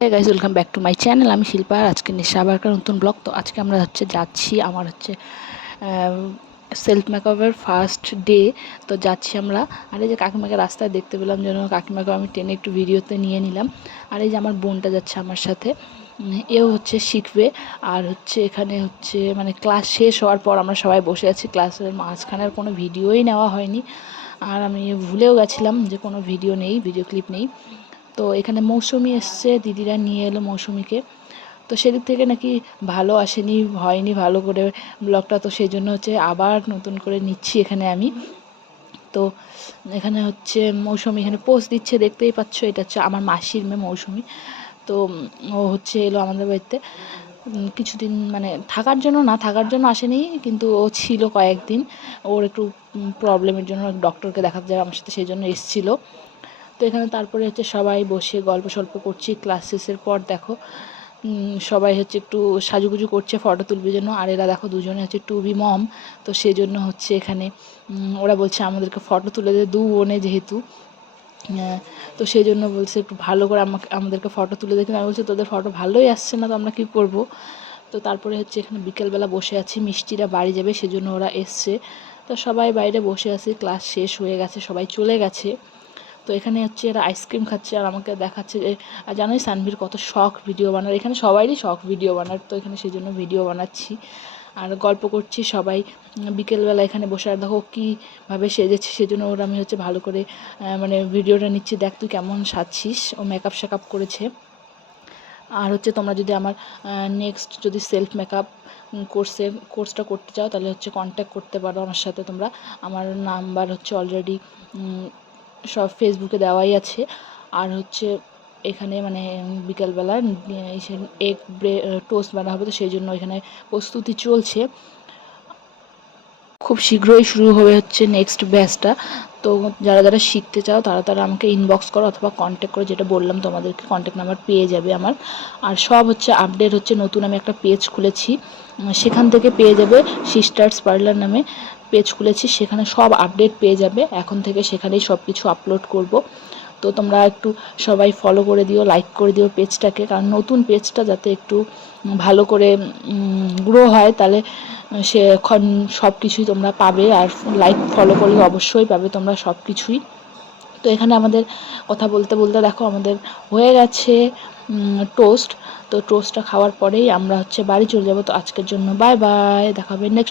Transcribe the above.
হ্যাঁ guys welcome back to my channel আমি শিল্পা আর আজকে নিশা আবার একটা নতুন ব্লগ তো আজকে আমরা হচ্ছে যাচ্ছি আমার হচ্ছে সেলফ মেকআপের ফার্স্ট ডে তো যাচ্ছি আমরা। আর এই যে কাকিমাকে রাস্তায় দেখতে পেলাম যেন কাকিমাকে আমি টেনে একটু ভিডিওতে নিয়ে নিলাম। আর এই যে আমার বোনটা যাচ্ছে আমার সাথে এও হচ্ছে শিখবে। আর হচ্ছে এখানে হচ্ছে মানে ক্লাস শেষ হওয়ার পর আমরা সবাই বসে আছি ক্লাসের মাঝখানের কোনো ভিডিওই নেওয়া হয়নি। আর আমি ভুলেও গেছিলাম যে কোনো ভিডিও নেই ভিডিও ক্লিপ নেই। তো এখানে মৌসুমি এসছে, দিদিরা নিয়ে এলো মৌসুমিকে। তো সেদিক থেকে নাকি ভালো আসেনি, হয়নি ভালো করে ব্লগটা, তো সেই জন্য হচ্ছে আবার নতুন করে নিচ্ছি এখানে আমি। তো এখানে হচ্ছে মৌসুমি এখানে পোস্ট দিচ্ছে, দেখতেই পাচ্ছ, এটা হচ্ছে আমার মাসির মেয়ে মৌসুমি। তো ও হচ্ছে এলো আমাদের বাড়িতে। কিছুদিন মানে থাকার জন্য না, থাকার জন্য আসেনি, কিন্তু ও ছিল কয়েকদিন। ওর একটু প্রবলেমের জন্য ডক্টরকে দেখাতে যাবে আমার সাথে, সেই জন্য এসেছিল। তো এখানে তারপরে হচ্ছে সবাই বসে গল্প সল্প করছি ক্লাস শেষের পর দেখো সবাই হচ্ছে একটু সাজুগুজু করছে ফটো তুলবে জন্য আর এরা দেখো দুজনে হচ্ছে টু বি মম তো সেই জন্য হচ্ছে এখানে ওরা বলছে আমাদেরকে ফটো তুলে দে দু বোনে যেহেতু আহ, তো সেই জন্য বলছে একটু ভালো করে আমাকে আমাদেরকে ফটো তুলে দেখে আমি বলছি তোদের ফটো ভালোই আসছে না তো আমরা কী করব? তো তারপরে হচ্ছে এখানে বিকেলবেলা বসে আছি মিষ্টিরা বাড়ি যাবে সেজন্য ওরা এসছে তো সবাই বাইরে বসে আছি ক্লাস শেষ হয়ে গেছে সবাই চলে গেছে। তো এখানে হচ্ছে এরা আইসক্রিম খাচ্ছে আর আমাকে দেখাচ্ছে যে জানোই সানভির কত শখ ভিডিও বানার এখানে সবারই শখ ভিডিও বানার তো এখানে সেই জন্য ভিডিও বানাচ্ছি। আর গল্প করছি সবাই। বিকেলবেলা এখানে বসে, আর দেখো কীভাবে সেজেছে, সেজন্য ওর আমি হচ্ছে ভালো করে মানে ভিডিওটা নিচ্ছি। দেখ তুই কেমন সাজছিস। ও মেকআপ শেকআপ করেছে। আর হচ্ছে তোমরা যদি আমার নেক্সট যদি সেলফ মেকআপ কোর্সে কোর্সটা করতে চাও, তাহলে হচ্ছে কন্ট্যাক্ট করতে পারো আমার সাথে তোমরা। আমার নাম্বার হচ্ছে অলরেডি সব ফেসবুকে দেওয়াই আছে। আর হচ্ছে এখানে মানে বিকালবেলা এগ ব্রে টোস্ট বানা হবে, তো সেই জন্য এখানে প্রস্তুতি চলছে। খুব শীঘ্রই শুরু হবে হচ্ছে নেক্সট ব্যাচটা তো যারা যারা শিখতে চাও, তারা তারা আমাকে ইনবক্স করো অথবা কন্ট্যাক্ট করো, যেটা বললাম তোমাদেরকে কন্ট্যাক্ট নাম্বার পেয়ে যাবে আমার। আর সব হচ্ছে আপডেট হচ্ছে, নতুন আমি একটা পেজ খুলেছি। সেখান থেকে পেয়ে যাবে সিস্টার্স পার্লার নামে। পেজ খুলেছি, সেখানে সব আপডেট পেয়ে যাবে। এখন থেকে সেখানেই সব কিছু আপলোড করব। তো তোমরা একটু সবাই ফলো করে দিও লাইক করে দিও পেজটাকে কারণ নতুন পেজটা যাতে একটু ভালো করে গ্রো হয়, তাহলে সে এখন সব কিছুই তোমরা পাবে। আর লাইক ফলো করলে অবশ্যই পাবে তোমরা সব কিছুই তো এখানে আমাদের কথা বলতে বলতে দেখো, আমাদের হয়ে গেছে টোস্ট তো টোস্টটা খাওয়ার পরেই আমরা হচ্ছে বাড়ি চলে যাব। তো আজকের জন্য বাই বাই দেখা হবে নেক্সট